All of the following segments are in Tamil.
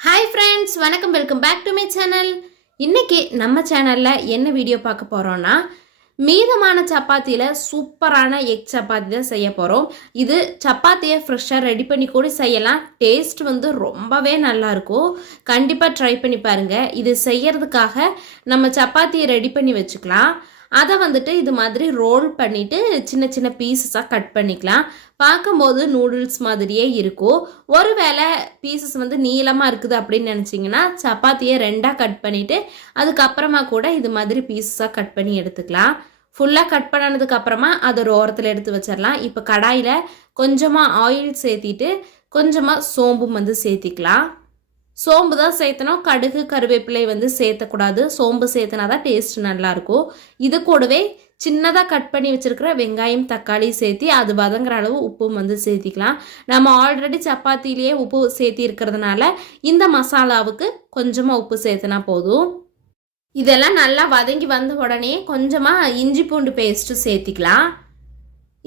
ஹாய் ஃப்ரெண்ட்ஸ், வணக்கம். Welcome back to my channel. இன்னைக்கு நம்ம சேனலில் என்ன வீடியோ பார்க்க போகிறோன்னா, மீதமான சப்பாத்தியில் சூப்பரான எக் சப்பாத்தி தான் செய்ய போகிறோம். இது சப்பாத்தியை ஃப்ரெஷ்ஷாக ரெடி பண்ணி கூட செய்யலாம். டேஸ்ட் வந்து ரொம்பவே நல்லாயிருக்கும். கண்டிப்பாக ட்ரை பண்ணி பாருங்கள். இது செய்யறதுக்காக நம்ம சப்பாத்தியை ரெடி பண்ணி வச்சுக்கலாம். அதை வந்துட்டு இது மாதிரி ரோல் பண்ணிவிட்டு சின்ன சின்ன பீசஸாக கட் பண்ணிக்கலாம். பார்க்கும்போது நூடுல்ஸ் மாதிரியே இருக்கும். ஒருவேளை பீசஸ் வந்து நீளமாக இருக்குது அப்படின்னு நினச்சிங்கன்னா சப்பாத்தியை ரெண்டாக கட் பண்ணிவிட்டு அதுக்கப்புறமா கூட இது மாதிரி பீசஸாக கட் பண்ணி எடுத்துக்கலாம். ஃபுல்லாக கட் பண்ணதுக்கப்புறமா அதை ஒரு ஓரத்தில் எடுத்து வச்சிடலாம். இப்போ கடாயில் கொஞ்சமாக ஆயில் சேர்த்திட்டு கொஞ்சமாக சோம்பும் வந்து சேர்த்திக்கலாம். சோம்பு தான் சேர்த்தணும். கடுகு கருவேப்பிலை வந்து சேர்த்தக்கூடாது. சோம்பு சேர்த்தனா தான் டேஸ்ட் நல்லாயிருக்கும். இது கூடவே சின்னதாக கட் பண்ணி வச்சுருக்கிற வெங்காயம் தக்காளி சேர்த்தி அது வதங்குற அளவு உப்பும் வந்து சேர்த்திக்கலாம். நம்ம ஆல்ரெடி சப்பாத்திலேயே உப்பு சேர்த்தி இருக்கிறதுனால இந்த மசாலாவுக்கு கொஞ்சமாக உப்பு சேர்த்துனா போதும். இதெல்லாம் நல்லா வதங்கி வந்த உடனே கொஞ்சமாக இஞ்சி பூண்டு பேஸ்ட்டு சேர்த்திக்கலாம்.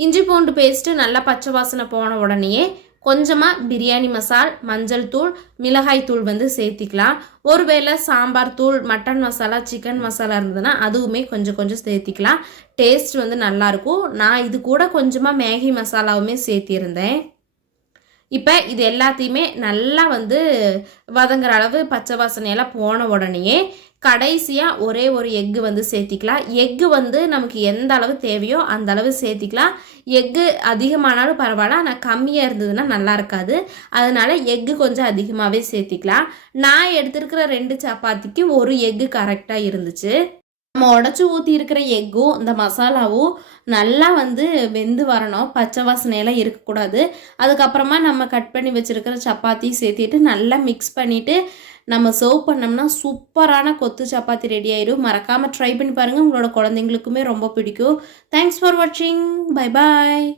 இஞ்சி பூண்டு பேஸ்ட்டு நல்லா பச்சை வாசனை போன உடனேயே கொஞ்சமாக பிரியாணி மசால், மஞ்சள் தூள், மிளகாய் தூள் வந்து சேர்த்திக்கலாம். ஒருவேளை சாம்பார் தூள், மட்டன் மசாலா, சிக்கன் மசாலா இருந்ததுன்னா அதுவுமே கொஞ்சம் கொஞ்சம் சேர்த்திக்கலாம். டேஸ்ட் வந்து நல்லாயிருக்கும். நான் இது கூட கொஞ்சமாக மேகி மசாலாவுமே சேர்த்திருந்தேன். இப்போ இது எல்லாத்தையுமே நல்லா வந்து வதங்குற அளவு பச்சை வாசனையெல்லாம் போன உடனேயே கடைசியாக ஒரே ஒரு எக்கு வந்து சேர்த்திக்கலாம். எக்கு வந்து நமக்கு எந்த அளவு தேவையோ அந்த அளவு சேர்த்திக்கலாம். எக்கு அதிகமானாலும் பரவாயில்ல, ஆனால் கம்மியாக இருந்ததுன்னா நல்லா இருக்காது. அதனால் எக்கு கொஞ்சம் அதிகமாகவே சேர்த்திக்கலாம். நான் எடுத்துருக்கிற 2 சப்பாத்திக்கு ஒரு எக்கு கரெக்டாக இருந்துச்சு. நம்ம உடச்சி ஊற்றி இருக்கிற எக்கும் இந்த மசாலாவும் நல்லா வந்து வெந்து வரணும். பச்சை வாசனையெல்லாம் இருக்கக்கூடாது. அதுக்கப்புறமா நம்ம கட் பண்ணி வச்சுருக்கிற சப்பாத்தி சேர்த்திட்டு நல்லா மிக்ஸ் பண்ணிவிட்டு நம்ம சர்வ் பண்ணோம்னா சூப்பரான கொத்து சப்பாத்தி ரெடி ஆயிடும். மறக்காமல் ட்ரை பண்ணி பாருங்கள். உங்களோட குழந்தைங்களுக்குமே ரொம்ப பிடிக்கும். தேங்க்ஸ் ஃபார் வாட்சிங். Bye bye.